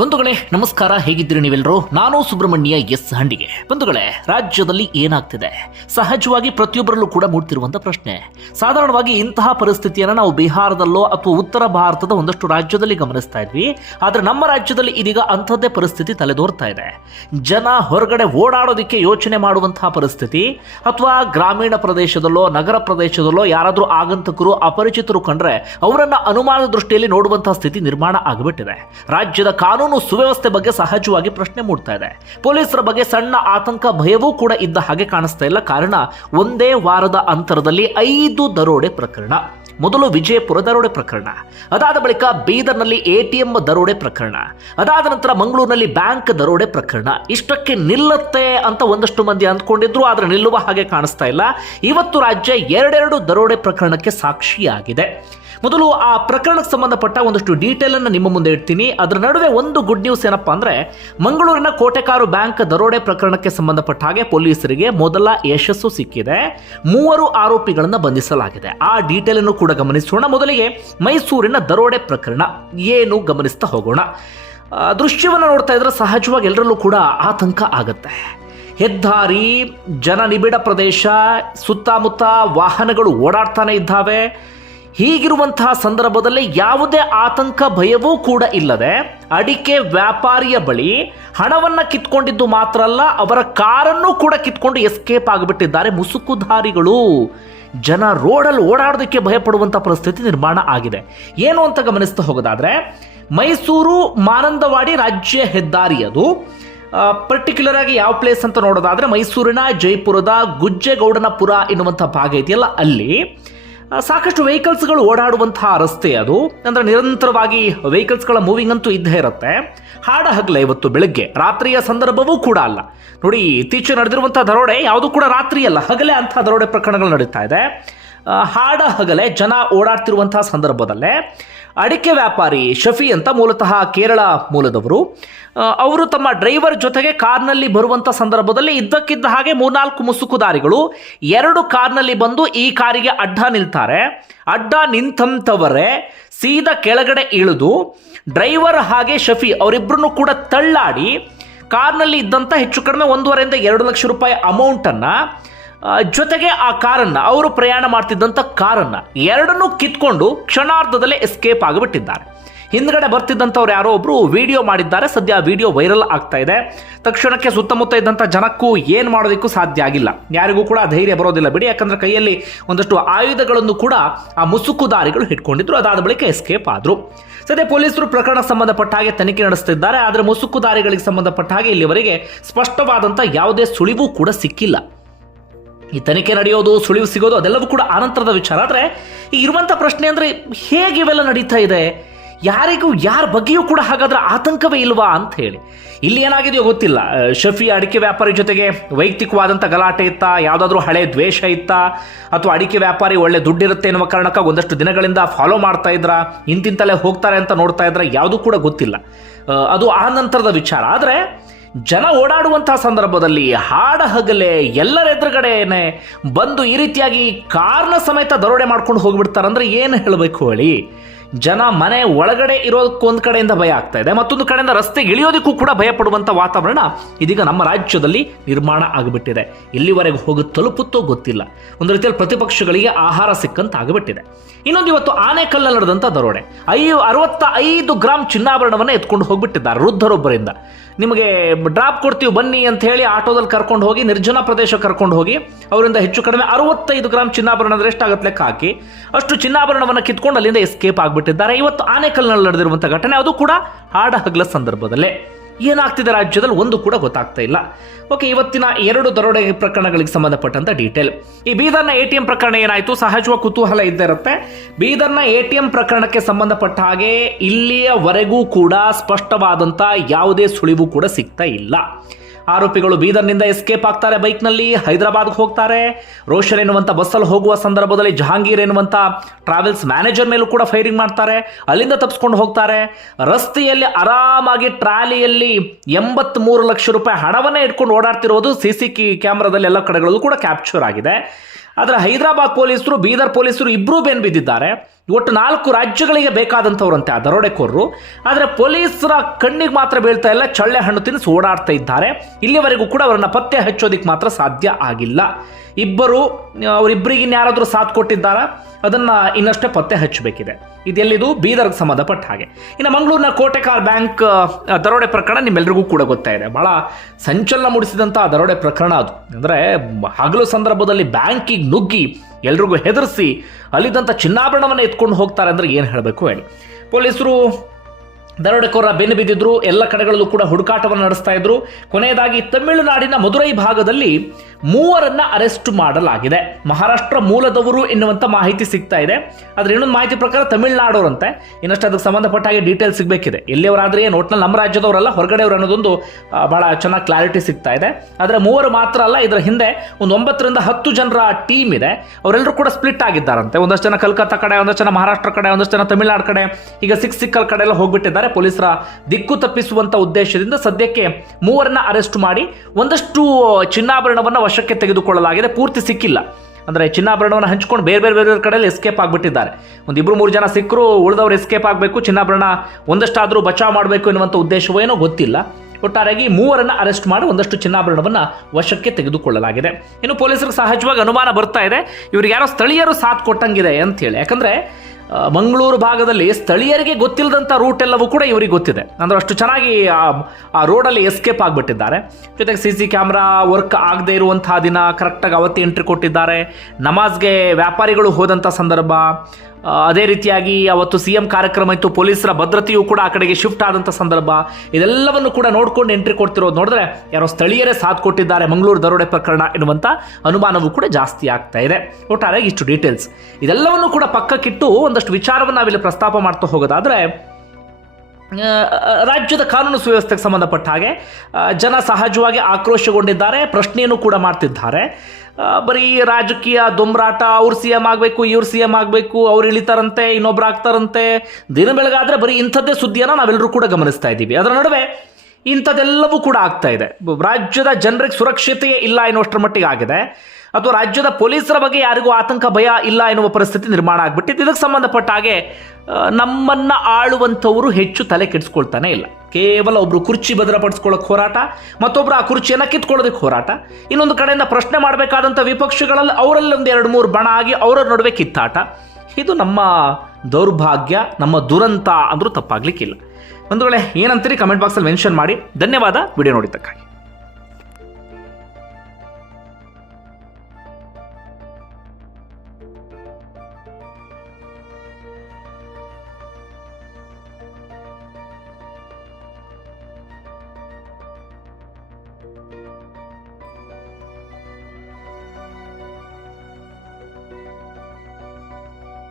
ಬಂಧುಗಳೇ, ನಮಸ್ಕಾರ, ಹೇಗಿದ್ದೀರಿ ನೀವೆಲ್ಲರೂ ನಾನು ಸುಬ್ರಹ್ಮಣ್ಯ ಎಸ್ ಹಂಡಿಗೆ. ಬಂಧುಗಳೇ, ರಾಜ್ಯದಲ್ಲಿ ಏನಾಗ್ತಿದೆ? ಸಹಜವಾಗಿ ಪ್ರತಿಯೊಬ್ಬರಲ್ಲೂ ಕೂಡ ಮೂಡ್ತಿರುವಂತಹ ಪ್ರಶ್ನೆ. ಸಾಧಾರಣವಾಗಿ ಇಂತಹ ಪರಿಸ್ಥಿತಿಯನ್ನು ನಾವು ಬಿಹಾರದಲ್ಲೋ ಅಥವಾ ಉತ್ತರ ಭಾರತದ ಒಂದಷ್ಟು ರಾಜ್ಯದಲ್ಲಿ ಗಮನಿಸ್ತಾ ಇದ್ವಿ. ಆದ್ರೆ ನಮ್ಮ ರಾಜ್ಯದಲ್ಲಿ ಇದೀಗ ಅಂಥದ್ದೇ ಪರಿಸ್ಥಿತಿ ತಲೆದೋರ್ತಾ ಇದೆ. ಜನ ಹೊರಗಡೆ ಓಡಾಡೋದಕ್ಕೆ ಯೋಚನೆ ಮಾಡುವಂತಹ ಪರಿಸ್ಥಿತಿ. ಅಥವಾ ಗ್ರಾಮೀಣ ಪ್ರದೇಶದಲ್ಲೋ, ನಗರ ಪ್ರದೇಶದಲ್ಲೋ ಯಾರಾದರೂ ಆಗಂತಕರು, ಅಪರಿಚಿತರು ಕಂಡ್ರೆ ಅವರನ್ನ ಅನುಮಾನದ ದೃಷ್ಟಿಯಲ್ಲಿ ನೋಡುವಂತಹ ಸ್ಥಿತಿ ನಿರ್ಮಾಣ ಆಗಿಬಿಟ್ಟಿದೆ. ರಾಜ್ಯದ ಕಾನೂನು ಸುವ್ಯವಸ್ಥೆ ಬಗ್ಗೆ ಸಹಜವಾಗಿ ಪ್ರಶ್ನೆ ಮೂಡ್ತಾ ಇದೆ. ಪೊಲೀಸರ ಬಗ್ಗೆ ಸಣ್ಣ ಆತಂಕ, ಭಯವೂ ಕೂಡ ಇದ್ದ ಹಾಗೆ ಕಾಣಿಸ್ತಾ ಇಲ್ಲ. ಕಾರಣ, ಒಂದೇ ವಾರದ ಅಂತರದಲ್ಲಿ ಐದು ದರೋಡೆ ಪ್ರಕರಣ. ಮೊದಲು ವಿಜಯಪುರ ದರೋಡೆ ಪ್ರಕರಣ. ಅದಾದ ಬಳಿಕ ಬೀದರ್ನಲ್ಲಿ ಎಟಿಎಂ ದರೋಡೆ ಪ್ರಕರಣ. ಅದಾದ ನಂತರ ಮಂಗಳೂರಿನಲ್ಲಿ ಬ್ಯಾಂಕ್ ದರೋಡೆ ಪ್ರಕರಣ. ಇಷ್ಟಕ್ಕೆ ನಿಲ್ಲತ್ತೆ ಅಂತ ಒಂದಷ್ಟು ಮಂದಿ ಅಂದ್ಕೊಂಡಿದ್ರು, ಆದರೆ ನಿಲ್ಲುವ ಹಾಗೆ ಕಾಣಿಸ್ತಾ ಇಲ್ಲ. ಇವತ್ತು ರಾಜ್ಯ ಎರಡೆರಡು ದರೋಡೆ ಪ್ರಕರಣಕ್ಕೆ ಸಾಕ್ಷಿಯಾಗಿದೆ. ಮೊದಲು ಆ ಪ್ರಕರಣಕ್ಕೆ ಸಂಬಂಧಪಟ್ಟ ಒಂದಷ್ಟು ಡೀಟೇಲ್ ಅನ್ನು ನಿಮ್ಮ ಮುಂದೆ ಇಡ್ತೀನಿ. ಅದರ ನಡುವೆ ಒಂದು ಗುಡ್ ನ್ಯೂಸ್ ಏನಪ್ಪಾ ಅಂದ್ರೆ, ಮಂಗಳೂರಿನ ಕೋಟೆಕಾರು ಬ್ಯಾಂಕ್ ದರೋಡೆ ಪ್ರಕರಣಕ್ಕೆ ಸಂಬಂಧಪಟ್ಟ ಹಾಗೆ ಪೊಲೀಸರಿಗೆ ಮೊದಲ ಯಶಸ್ಸು ಸಿಕ್ಕಿದೆ. ಮೂವರು ಆರೋಪಿಗಳನ್ನು ಬಂಧಿಸಲಾಗಿದೆ. ಆ ಡೀಟೇಲ್ ಅನ್ನು ಕೂಡ ಗಮನಿಸೋಣ. ಮೊದಲಿಗೆ ಮೈಸೂರಿನ ದರೋಡೆ ಪ್ರಕರಣ. ಏನು ಗಮನಿಸ್ತಾ ಹೋಗೋಣ. ದೃಶ್ಯವನ್ನು ನೋಡ್ತಾ ಇದ್ರೆ ಸಹಜವಾಗಿ ಎಲ್ಲರಲ್ಲೂ ಕೂಡ ಆತಂಕ ಆಗುತ್ತೆ. ಹೆದ್ದಾರಿ, ಜನನಿಬಿಡ ಪ್ರದೇಶ, ಸುತ್ತಮುತ್ತ ವಾಹನಗಳು ಓಡಾಡ್ತಾನೆ ಇದ್ದಾವೆ. ಹೀಗಿರುವಂತಹ ಸಂದರ್ಭದಲ್ಲಿ ಯಾವುದೇ ಆತಂಕ, ಭಯವೂ ಕೂಡ ಇಲ್ಲದೆ ಅಡಿಕೆ ವ್ಯಾಪಾರಿಯ ಬಳಿ ಹಣವನ್ನ ಕಿತ್ಕೊಂಡಿದ್ದು ಮಾತ್ರ ಅಲ್ಲ, ಅವರ ಕಾರನ್ನು ಕೂಡ ಕಿತ್ಕೊಂಡು ಎಸ್ಕೇಪ್ ಆಗಿಬಿಟ್ಟಿದ್ದಾರೆ ಮುಸುಕುಧಾರಿಗಳು. ಜನ ರೋಡಲ್ಲಿ ಓಡಾಡೋದಕ್ಕೆ ಭಯಪಡುವಂಥ ಪರಿಸ್ಥಿತಿ ನಿರ್ಮಾಣ ಆಗಿದೆ. ಏನು ಅಂತ ಗಮನಿಸ್ತಾ ಹೋಗೋದಾದ್ರೆ, ಮೈಸೂರು ಮಾನಂದವಾಡಿ ರಾಜ್ಯ ಹೆದ್ದಾರಿ ಅದು. ಪರ್ಟಿಕ್ಯುಲರ್ ಆಗಿ ಯಾವ ಪ್ಲೇಸ್ ಅಂತ ನೋಡೋದಾದ್ರೆ ಮೈಸೂರಿನ ಜೈಪುರದ ಗುಜ್ಜೆಗೌಡನಪುರ ಎನ್ನುವಂಥ ಭಾಗ ಇದೆಯಲ್ಲ, ಅಲ್ಲಿ ಸಾಕಷ್ಟು ವೆಹಿಕಲ್ಸ್ಗಳು ಓಡಾಡುವಂತಹ ರಸ್ತೆ ಅದು. ಅಂದ್ರೆ ನಿರಂತರವಾಗಿ ವೆಹಿಕಲ್ಸ್ಗಳ ಮೂವಿಂಗ್ ಅಂತೂ ಇದ್ದೇ ಇರುತ್ತೆ. ಹಾಡ ಹಗಲ ಇವತ್ತು ಬೆಳಗ್ಗೆ. ರಾತ್ರಿಯ ಸಂದರ್ಭವೂ ಕೂಡ ಅಲ್ಲ. ನೋಡಿ, ಇತ್ತೀಚೆಗೆ ನಡೆದಿರುವಂತಹ ದರೋಡೆ ಯಾವುದು ಕೂಡ ರಾತ್ರಿ ಅಲ್ಲ. ಹಗಲೇ ಅಂತಹ ದರೋಡೆ ಪ್ರಕರಣಗಳು ನಡೀತಾ ಇದೆ. ಹಾಡ ಹಗಲೇ ಜನ ಓಡಾಡ್ತಿರುವಂತಹ ಸಂದರ್ಭದಲ್ಲೇ ಅಡಿಕೆ ವ್ಯಾಪಾರಿ ಶಫಿ ಅಂತ ಮೂಲತಃ ಕೇರಳ ಮೂಲದವರು. ಅವರು ತಮ್ಮ ಡ್ರೈವರ್ ಜೊತೆಗೆ ಕಾರ್ನಲ್ಲಿ ಬರುವಂತ ಸಂದರ್ಭದಲ್ಲಿ ಇದ್ದಕ್ಕಿದ್ದ ಹಾಗೆ ಮೂರ್ನಾಲ್ಕು ಮುಸುಕುದಾರಿಗಳು ಎರಡು ಕಾರ್ನಲ್ಲಿ ಬಂದು ಈ ಕಾರಿಗೆ ಅಡ್ಡ ನಿಲ್ತಾರೆ. ಅಡ್ಡ ನಿಂತಂಥವರೇ ಸೀದಾ ಕೆಳಗಡೆ ಇಳಿದು ಡ್ರೈವರ್ ಹಾಗೆ ಶಫಿ ಅವರಿಬ್ಬರನ್ನು ಕೂಡ ತಳ್ಳಾಡಿ, ಕಾರ್ನಲ್ಲಿ ಇದ್ದಂಥ ಹೆಚ್ಚು ಕಡಿಮೆ ಒಂದೂವರೆಯಿಂದ ಎರಡು ಲಕ್ಷ ರೂಪಾಯಿ ಅಮೌಂಟನ್ನು ಜೊತೆಗೆ ಆ ಕಾರನ್ನ, ಅವರು ಪ್ರಯಾಣ ಮಾಡ್ತಿದ್ದಂಥ ಕಾರನ್ನ ಎರಡನ್ನೂ ಕಿತ್ಕೊಂಡು ಕ್ಷಣಾರ್ಧದಲ್ಲೇ ಎಸ್ಕೇಪ್ ಆಗಿಬಿಟ್ಟಿದ್ದಾರೆ. ಹಿಂದ್ಗಡೆ ಬರ್ತಿದ್ದಂಥವ್ರು ಯಾರೋ ಒಬ್ರು ವಿಡಿಯೋ ಮಾಡಿದ್ದಾರೆ, ಸದ್ಯ ಆ ವಿಡಿಯೋ ವೈರಲ್ ಆಗ್ತಾ ಇದೆ. ತಕ್ಷಣಕ್ಕೆ ಸುತ್ತಮುತ್ತ ಇದ್ದಂಥ ಜನಕ್ಕೂ ಏನು ಮಾಡೋದಕ್ಕೂ ಸಾಧ್ಯ ಆಗಿಲ್ಲ. ಯಾರಿಗೂ ಕೂಡ ಧೈರ್ಯ ಬರೋದಿಲ್ಲ ಬಿಡಿ, ಯಾಕಂದ್ರೆ ಕೈಯಲ್ಲಿ ಒಂದಷ್ಟು ಆಯುಧಗಳನ್ನು ಕೂಡ ಆ ಮುಸುಕುದಾರಿಗಳು ಹಿಡ್ಕೊಂಡಿದ್ರು, ಅದಾದ ಬಳಿಕ ಎಸ್ಕೇಪ್ ಆದ್ರು. ಸದ್ಯ ಪೊಲೀಸರು ಪ್ರಕರಣ ಸಂಬಂಧಪಟ್ಟ ಹಾಗೆ ತನಿಖೆ ನಡೆಸ್ತಿದ್ದಾರೆ, ಆದರೆ ಮುಸುಕುದಾರಿಗಳಿಗೆ ಸಂಬಂಧಪಟ್ಟ ಹಾಗೆ ಇಲ್ಲಿವರೆಗೆ ಸ್ಪಷ್ಟವಾದಂಥ ಯಾವುದೇ ಸುಳಿವು ಕೂಡ ಸಿಕ್ಕಿಲ್ಲ. ಈ ತನಿಖೆ ನಡೆಯೋದು, ಸುಳಿವು ಸಿಗೋದು, ಅದೆಲ್ಲವೂ ಕೂಡ ಆನಂತರದ ವಿಚಾರ. ಆದರೆ ಈಗ ಇರುವಂಥ ಪ್ರಶ್ನೆ ಅಂದರೆ ಹೇಗೆ ಇವೆಲ್ಲ ನಡೀತಾ ಇದೆ? ಯಾರಿಗೂ, ಯಾರ ಬಗ್ಗೆಯೂ ಕೂಡ ಹಾಗಾದ್ರೆ ಆತಂಕವೇ ಇಲ್ವಾ ಅಂತ ಹೇಳಿ. ಇಲ್ಲಿ ಏನಾಗಿದೆಯೋ ಗೊತ್ತಿಲ್ಲ. ಶಫಿ ಅಡಿಕೆ ವ್ಯಾಪಾರಿ ಜೊತೆಗೆ ವೈಯಕ್ತಿಕವಾದಂಥ ಗಲಾಟೆ ಇತ್ತಾ? ಯಾವುದಾದ್ರೂ ಹಳೆ ದ್ವೇಷ ಇತ್ತಾ? ಅಥವಾ ಅಡಿಕೆ ವ್ಯಾಪಾರಿ ಒಳ್ಳೆ ದುಡ್ಡಿರುತ್ತೆ ಎನ್ನುವ ಕಾರಣಕ್ಕಾಗಿ ಒಂದಷ್ಟು ದಿನಗಳಿಂದ ಫಾಲೋ ಮಾಡ್ತಾ ಇದ್ರ? ಇಂತಿಂತಲೇ ಹೋಗ್ತಾರೆ ಅಂತ ನೋಡ್ತಾ ಇದ್ರ? ಯಾವುದೂ ಕೂಡ ಗೊತ್ತಿಲ್ಲ. ಅದು ಆ ನಂತರದ ವಿಚಾರ. ಆದರೆ ಜನ ಓಡಾಡುವಂತಹ ಸಂದರ್ಭದಲ್ಲಿ ಹಾಡ ಹಗಲೆ ಎಲ್ಲರ ಎದುರುಗಡೆನೆ ಬಂದು ಈ ರೀತಿಯಾಗಿ ಕಾರ್ನ ಸಮೇತ ದರೋಡೆ ಮಾಡ್ಕೊಂಡು ಹೋಗ್ಬಿಡ್ತಾರಂದ್ರೆ ಏನು ಹೇಳಬೇಕು ಹೇಳಿ? ಜನ ಮನೆ ಒಳಗಡೆ ಇರೋದಕ್ಕೊಂದು ಕಡೆಯಿಂದ ಭಯ ಆಗ್ತಾ ಇದೆ, ಮತ್ತೊಂದು ಕಡೆಯಿಂದ ರಸ್ತೆಗೆ ಇಳಿಯೋದಕ್ಕೂ ಕೂಡ ಭಯ ಪಡುವಂಥ ವಾತಾವರಣ ಇದೀಗ ನಮ್ಮ ರಾಜ್ಯದಲ್ಲಿ ನಿರ್ಮಾಣ ಆಗಿಬಿಟ್ಟಿದೆ. ಇಲ್ಲಿವರೆಗೆ ಹೋಗಿ ತಲುಪುತ್ತೋ ಗೊತ್ತಿಲ್ಲ. ಒಂದು ರೀತಿಯಲ್ಲಿ ಪ್ರತಿಪಕ್ಷಗಳಿಗೆ ಆಹಾರ ಸಿಕ್ಕಂತ ಆಗಿಬಿಟ್ಟಿದೆ. ಇನ್ನೊಂದು ಇವತ್ತು ಆನೆಕಲ್ನಲ್ಲಿ ನಡೆದಂಥ ದರೋಡೆ. ಐ ಅರವತ್ತ ಐದು ಗ್ರಾಮ್ ಚಿನ್ನಾಭರಣವನ್ನು ಎತ್ಕೊಂಡು ಹೋಗ್ಬಿಟ್ಟಿದ್ದಾರೆ ವೃದ್ಧರೊಬ್ಬರಿಂದ. ನಿಮಗೆ ಡ್ರಾಪ್ ಕೊಡ್ತೀವಿ, ಬನ್ನಿ ಅಂತ ಹೇಳಿ ಆಟೋದಲ್ಲಿ ಕರ್ಕೊಂಡು ಹೋಗಿ, ನಿರ್ಜನ ಪ್ರದೇಶ ಕರ್ಕೊಂಡು ಹೋಗಿ, ಅವರಿಂದ ಹೆಚ್ಚು ಕಡಿಮೆ ಅರವತ್ತೈದು ಗ್ರಾಮ್ ಚಿನ್ನಾಭರಣ ಅಂದ್ರೆ ಎಷ್ಟಾಗತ್ತೆ ಲೆಕ್ಕ ಹಾಕಿ. ಅಷ್ಟು ಚಿನ್ನಾಭರಣವನ್ನು ಕಿತ್ಕೊಂಡು ಅಲ್ಲಿಂದ ಎಸ್ಕೇಪ್ ಆಗಿಬಿಟ್ಟಿದ್ದಾರೆ. ಇವತ್ತು ಆನೆಕಲ್ನಲ್ಲಿ ನಡೆದಿರುವಂಥ ಘಟನೆ, ಅದು ಕೂಡ ಹಾಡ ಹಗಲ ಸಂದರ್ಭದಲ್ಲೇ. ಏನಾಗ್ತಿದೆ ರಾಜ್ಯದಲ್ಲಿ ಒಂದು ಕೂಡ ಗೊತ್ತಾಗ್ತಾ ಇಲ್ಲ. ಓಕೆ, ಇವತ್ತಿನ ಎರಡು ದರೋಡೆ ಪ್ರಕರಣಗಳಿಗೆ ಸಂಬಂಧಪಟ್ಟಂತ ಡೀಟೇಲ್ ಈ ಬೀದರ್ನ ಎ ಟಿ ಎಂ ಪ್ರಕರಣ ಏನಾಯಿತು? ಸಹಜವ ಕುತೂಹಲ ಇದ್ದೇ ಇರುತ್ತೆ. ಬೀದರ್ನ ಎ ಟಿ ಎಂ ಪ್ರಕರಣಕ್ಕೆ ಸಂಬಂಧಪಟ್ಟ ಹಾಗೆ ಇಲ್ಲಿಯವರೆಗೂ ಕೂಡ ಸ್ಪಷ್ಟವಾದಂಥ ಯಾವುದೇ ಸುಳಿವು ಕೂಡ ಸಿಗ್ತಾ ಇಲ್ಲ. ಆರೋಪಿಗಳು ಬೀದರ್ನಿಂದ ಎಸ್ಕೇಪ್ ಆಗ್ತಾರೆ ಬೈಕ್ನಲ್ಲಿ, ಹೈದರಾಬಾದ್ಗೆ ಹೋಗ್ತಾರೆ. ರೋಷನ್ ಎನ್ನುವಂಥ ಬಸ್ಸಲ್ಲಿ ಹೋಗುವ ಸಂದರ್ಭದಲ್ಲಿ ಜಹಾಂಗೀರ್ ಎನ್ನುವಂಥ ಟ್ರಾವೆಲ್ಸ್ ಮ್ಯಾನೇಜರ್ ಮೇಲೂ ಕೂಡ ಫೈರಿಂಗ್ ಮಾಡ್ತಾರೆ. ಅಲ್ಲಿಂದ ತಪ್ಪಿಸ್ಕೊಂಡು ಹೋಗ್ತಾರೆ. ರಸ್ತೆಯಲ್ಲಿ ಆರಾಮಾಗಿ ಟ್ರಾಲಿಯಲ್ಲಿ ಎಂಬತ್ಮೂರು ಲಕ್ಷ ರೂಪಾಯಿ ಹಣವನ್ನೇ ಇಟ್ಕೊಂಡು ಓಡಾಡ್ತಿರೋದು ಸಿ ಸಿ ಕ್ಯಾಮ್ರಾದಲ್ಲಿ ಎಲ್ಲ ಕಡೆಗಳಲ್ಲೂ ಕೂಡ ಕ್ಯಾಪ್ಚರ್ ಆಗಿದೆ. ಆದರೆ ಹೈದರಾಬಾದ್ ಪೊಲೀಸರು, ಬೀದರ್ ಪೊಲೀಸರು ಇಬ್ಬರೂ ಬೆನ್ ಬಿದ್ದಿದ್ದಾರೆ. ಒಟ್ಟು ನಾಲ್ಕು ರಾಜ್ಯಗಳಿಗೆ ಬೇಕಾದಂಥವ್ರಂತೆ ಆ ದರೋಡೆಕೋರರು. ಆದರೆ ಪೊಲೀಸರ ಕಣ್ಣಿಗೆ ಮಾತ್ರ ಬೀಳ್ತಾ ಇಲ್ಲ, ಚಳ್ಳೆ ಹಣ್ಣು ತಿನ್ನಿಸಿ ಓಡಾಡ್ತಾ ಇದ್ದಾರೆ. ಇಲ್ಲಿವರೆಗೂ ಕೂಡ ಅವರನ್ನ ಪತ್ತೆ ಹಚ್ಚೋದಿಕ್ಕೆ ಮಾತ್ರ ಸಾಧ್ಯ ಆಗಿಲ್ಲ. ಇಬ್ಬರು ಅವರಿಬ್ಬರಿಗೆ ಇನ್ಯಾರಾದರೂ ಸಾಥ್ ಕೊಟ್ಟಿದ್ದಾರಾ? ಅದನ್ನು ಇನ್ನಷ್ಟೇ ಪತ್ತೆ ಹಚ್ಚಬೇಕಿದೆ. ಇದೆಲ್ಲಿದು ಬೀದರ್ಗೆ ಸಂಬಂಧಪಟ್ಟ ಹಾಗೆ. ಇನ್ನು ಮಂಗಳೂರಿನ ಕೋಟೆಕಾರ್ ಬ್ಯಾಂಕ್ ದರೋಡೆ ಪ್ರಕರಣ ನಿಮ್ಮೆಲ್ಲರಿಗೂ ಕೂಡ ಗೊತ್ತಾ ಇದೆ. ಭಾಳ ಸಂಚಲನ ಮೂಡಿಸಿದಂಥ ದರೋಡೆ ಪ್ರಕರಣ ಅದು. ಅಂದರೆ ಹಗಲು ಸಂದರ್ಭದಲ್ಲಿ ಬ್ಯಾಂಕಿಗೆ ನುಗ್ಗಿ ಎಲ್ರಿಗೂ ಹೆದರಿಸಿ ಅಲ್ಲಿದ್ದಂಥ ಚಿನ್ನಾಭರಣವನ್ನು ಎತ್ಕೊಂಡು ಹೋಗ್ತಾರೆ ಅಂದರೆ ಏನು ಹೇಳಬೇಕು ಹೇಳಿ. ಪೊಲೀಸರು ದರೋಡೆಕೋರ ಬೆನ್ನು ಬಿದ್ದಿದ್ರು, ಎಲ್ಲ ಕಡೆಗಳಲ್ಲೂ ಕೂಡ ಹುಡುಕಾಟವನ್ನು ನಡೆಸ್ತಾ ಇದ್ರು. ಕೊನೆಯದಾಗಿ ತಮಿಳುನಾಡಿನ ಮಧುರೈ ಭಾಗದಲ್ಲಿ ಮೂವರನ್ನ ಅರೆಸ್ಟ್ ಮಾಡಲಾಗಿದೆ. ಮಹಾರಾಷ್ಟ್ರ ಮೂಲದವರು ಎನ್ನುವಂತ ಮಾಹಿತಿ ಸಿಗ್ತಾ ಇದೆ. ಆದ್ರೆ ಇನ್ನೊಂದು ಮಾಹಿತಿ ಪ್ರಕಾರ ತಮಿಳುನಾಡೋರಂತೆ. ಇನ್ನಷ್ಟು ಅದಕ್ಕೆ ಸಂಬಂಧಪಟ್ಟ ಹಾಗೆ ಡೀಟೇಲ್ಸ್ ಸಿಗಬೇಕಿದೆ. ಎಲ್ಲಿಯವರಾದ್ರೆ ಏನು ಒಟ್ನಲ್ಲಿ ನಮ್ಮ ರಾಜ್ಯದವರಲ್ಲ, ಹೊರಗಡೆಯವರು ಅನ್ನೋದೊಂದು ಬಹಳ ಚೆನ್ನಾಗಿ ಕ್ಲಾರಿಟಿ ಸಿಗ್ತಾ ಇದೆ. ಆದರೆ ಮೂವರು ಮಾತ್ರ ಅಲ್ಲ, ಇದರ ಹಿಂದೆ ಒಂದು ಒಂಬತ್ತರಿಂದ ಹತ್ತು ಜನರ ಟೀಮ್ ಇದೆ. ಅವರೆಲ್ಲರೂ ಕೂಡ ಸ್ಪ್ಲಿಟ್ ಆಗಿದ್ದಾರಂತೆ. ಒಂದಷ್ಟು ಜನ ಕಲ್ಕತ್ತಾ ಕಡೆ, ಒಂದಷ್ಟು ಜನ ಮಹಾರಾಷ್ಟ್ರ ಕಡೆ, ಒಂದಷ್ಟು ಜನ ತಮಿಳುನಾಡು ಕಡೆ. ಈಗ ಸಿಕ್ ಸಿಕ್ಕಲ್ ಕಡೆ ಎಲ್ಲ ಹೋಗ್ಬಿಟ್ಟಿದ್ದಾರೆ. ಪೊಲೀಸರ ದಿಕ್ಕು ತಪ್ಪಿಸುವಂತ ಉದ್ದೇಶದಿಂದ ಸದ್ಯಕ್ಕೆ ಮೂವರನ್ನ ಅರೆಸ್ಟ್ ಮಾಡಿ ಒಂದಷ್ಟು ಚಿನ್ನಾಭರಣವನ್ನ ವಶಕ್ಕೆ ತೆಗೆದುಕೊಳ್ಳಲಾಗಿದೆ, ಪೂರ್ತಿ ಸಿಕ್ಕಿಲ್ಲ. ಅಂದರೆ ಚಿನ್ನಾಭರಣವನ್ನು ಹಂಚ್ಕೊಂಡು ಬೇರೆ ಬೇರೆ ಬೇರೆ ಕಡೆಯಲ್ಲಿ ಎಸ್ಕೇಪ್ ಆಗಿಬಿಟ್ಟಿದ್ದಾರೆ. ಒಂದು ಇಬ್ರು ಮೂರು ಜನ ಸಿಕ್ಕರು ಉಳಿದವರು ಎಸ್ಕೇಪ್ ಆಗಬೇಕು, ಚಿನ್ನಾಭರಣ ಒಂದಷ್ಟಾದರೂ ಬಚಾವ್ ಮಾಡಬೇಕು ಎನ್ನುವಂಥ ಉದ್ದೇಶವೇನೋ ಗೊತ್ತಿಲ್ಲ. ಒಟ್ಟಾರೆಯಾಗಿ ಮೂವರನ್ನು ಅರೆಸ್ಟ್ ಮಾಡಿ ಒಂದಷ್ಟು ಚಿನ್ನಾಭರಣವನ್ನು ವಶಕ್ಕೆ ತೆಗೆದುಕೊಳ್ಳಲಾಗಿದೆ. ಇನ್ನು ಪೊಲೀಸರಿಗೆ ಸಹಜವಾಗಿ ಅನುಮಾನ ಬರ್ತಾ ಇದೆ. ಇವ್ರಿಗೆ ಯಾರೋ ಸ್ಥಳೀಯರು ಸಾಥ್ ಕೊಟ್ಟಂಗಿದೆ ಅಂತ ಹೇಳಿ. ಯಾಕಂದ್ರೆ ಮಂಗಳೂರು ಭಾಗದಲ್ಲಿ ಸ್ಥಳೀಯರಿಗೆ ಗೊತ್ತಿಲ್ಲದಂಥ ರೂಟ್ ಎಲ್ಲವೂ ಕೂಡ ಇವರಿಗೆ ಗೊತ್ತಿದೆ. ಅಂದ್ರೆ ಅಷ್ಟು ಚೆನ್ನಾಗಿ ಆ- ರೋಡಲ್ಲಿ ಎಸ್ಕೇಪ್ ಆಗಿಬಿಟ್ಟಿದ್ದಾರೆ. ಜೊತೆಗೆ ಸಿ ಸಿ ಕ್ಯಾಮ್ರಾ ವರ್ಕ್ ಆಗದೆ ಇರುವಂತಹ ದಿನ ಕರೆಕ್ಟಾಗಿ ಅವತ್ತಿ ಎಂಟ್ರಿ ಕೊಟ್ಟಿದ್ದಾರೆ. ನಮಾಜ್ಗೆ ವ್ಯಾಪಾರಿಗಳು ಹೋದಂಥ ಸಂದರ್ಭ ಅದೇ ರೀತಿಯಾಗಿ ಅವತ್ತು ಸಿ ಎಂ ಕಾರ್ಯಕ್ರಮ ಇತ್ತು. ಪೊಲೀಸರ ಭದ್ರತೆಯು ಕೂಡ ಆ ಕಡೆಗೆ ಶಿಫ್ಟ್ ಆದಂಥ ಸಂದರ್ಭ. ಇದೆಲ್ಲವನ್ನು ಕೂಡ ನೋಡ್ಕೊಂಡು ಎಂಟ್ರಿ ಕೊಡ್ತಿರೋದು ನೋಡಿದ್ರೆ ಯಾರೋ ಸ್ಥಳೀಯರೇ ಸಾಥ್ ಕೊಟ್ಟಿದ್ದಾರೆ. ಮಂಗಳೂರು ದರೋಡೆ ಪ್ರಕರಣ ಎನ್ನುವಂಥ ಅನುಮಾನವೂ ಕೂಡ ಜಾಸ್ತಿ ಆಗ್ತಾ ಇದೆ. ಒಟ್ಟಾರೆ ಇಷ್ಟು ಡೀಟೇಲ್ಸ್ ಇದೆಲ್ಲವನ್ನು ಕೂಡ ಪಕ್ಕಕ್ಕಿಟ್ಟು ಒಂದಷ್ಟು ವಿಚಾರವನ್ನು ನಾವಿಲ್ಲಿ ಪ್ರಸ್ತಾಪ ಮಾಡ್ತಾ ಹೋಗೋದಾದ್ರೆ ರಾಜ್ಯದ ಕಾನೂನು ಸುವ್ಯವಸ್ಥೆಗೆ ಸಂಬಂಧಪಟ್ಟ ಹಾಗೆ ಜನ ಸಹಜವಾಗಿ ಆಕ್ರೋಶಗೊಂಡಿದ್ದಾರೆ, ಪ್ರಶ್ನೆಯನ್ನು ಕೂಡ ಮಾಡ್ತಿದ್ದಾರೆ. ಬರೀ ರಾಜಕೀಯ ದೊಂಬರಾಟ, ಅವ್ರು ಸಿ ಎಂ ಆಗಬೇಕು, ಇವ್ರು ಸಿ ಎಂ ಆಗಬೇಕು, ಅವ್ರು ಇಳಿತಾರಂತೆ, ಇನ್ನೊಬ್ರು ಆಗ್ತಾರಂತೆ. ದಿನ ಬೆಳಗಾದರೆ ಬರೀ ಇಂಥದ್ದೇ ಸುದ್ದಿಯನ್ನು ನಾವೆಲ್ಲರೂ ಕೂಡ ಗಮನಿಸ್ತಾ ಇದ್ದೀವಿ. ಅದರ ನಡುವೆ ಇಂಥದ್ದೆಲ್ಲವೂ ಕೂಡ ಆಗ್ತಾ ಇದೆ. ರಾಜ್ಯದ ಜನರಿಗೆ ಸುರಕ್ಷತೆಯೇ ಇಲ್ಲ ಎನ್ನುವಷ್ಟರ ಮಟ್ಟಿಗೆ ಆಗಿದೆ. ಅಥವಾ ರಾಜ್ಯದ ಪೊಲೀಸರ ಬಗ್ಗೆ ಯಾರಿಗೂ ಆತಂಕ, ಭಯ ಇಲ್ಲ ಎನ್ನುವ ಪರಿಸ್ಥಿತಿ ನಿರ್ಮಾಣ ಆಗಿಬಿಟ್ಟಿದ್ದು ಇದಕ್ಕೆ ಸಂಬಂಧಪಟ್ಟ ಹಾಗೆ ನಮ್ಮನ್ನು ಆಳುವಂಥವರು ಹೆಚ್ಚು ತಲೆ ಕೆಡಿಸ್ಕೊಳ್ತಾನೆ ಇಲ್ಲ. ಕೇವಲ ಒಬ್ಬರು ಕುರ್ಚಿ ಭದ್ರಪಡಿಸ್ಕೊಳ್ಳೋಕೆ ಹೋರಾಟ ಮತ್ತೊಬ್ಬರು ಆ ಕುರ್ಚಿಯನ್ನು ಕಿತ್ಕೊಳ್ಳೋದಕ್ಕೆ ಹೋರಾಟ. ಇನ್ನೊಂದು ಕಡೆಯಿಂದ ಪ್ರಶ್ನೆ ಮಾಡಬೇಕಾದಂಥ ವಿಪಕ್ಷಗಳಲ್ಲಿ ಅವರಲ್ಲಿ ಒಂದು ಎರಡು ಮೂರು ಬಣ ಆಗಿ ಅವರ ನಡುವೆ ಕಿತ್ತಾಟ. ಇದು ನಮ್ಮ ದೌರ್ಭಾಗ್ಯ, ನಮ್ಮ ದುರಂತ ಅಂದರೂ ತಪ್ಪಾಗ್ಲಿಕ್ಕಿಲ್ಲ. ಒಂದು ವೇಳೆ ಏನಂತೀರಿ ಕಮೆಂಟ್ ಬಾಕ್ಸಲ್ಲಿ ಮೆನ್ಷನ್ ಮಾಡಿ. ಧನ್ಯವಾದ. ವಿಡಿಯೋ ನೋಡಿದ್ದಕ್ಕಾಗಿ.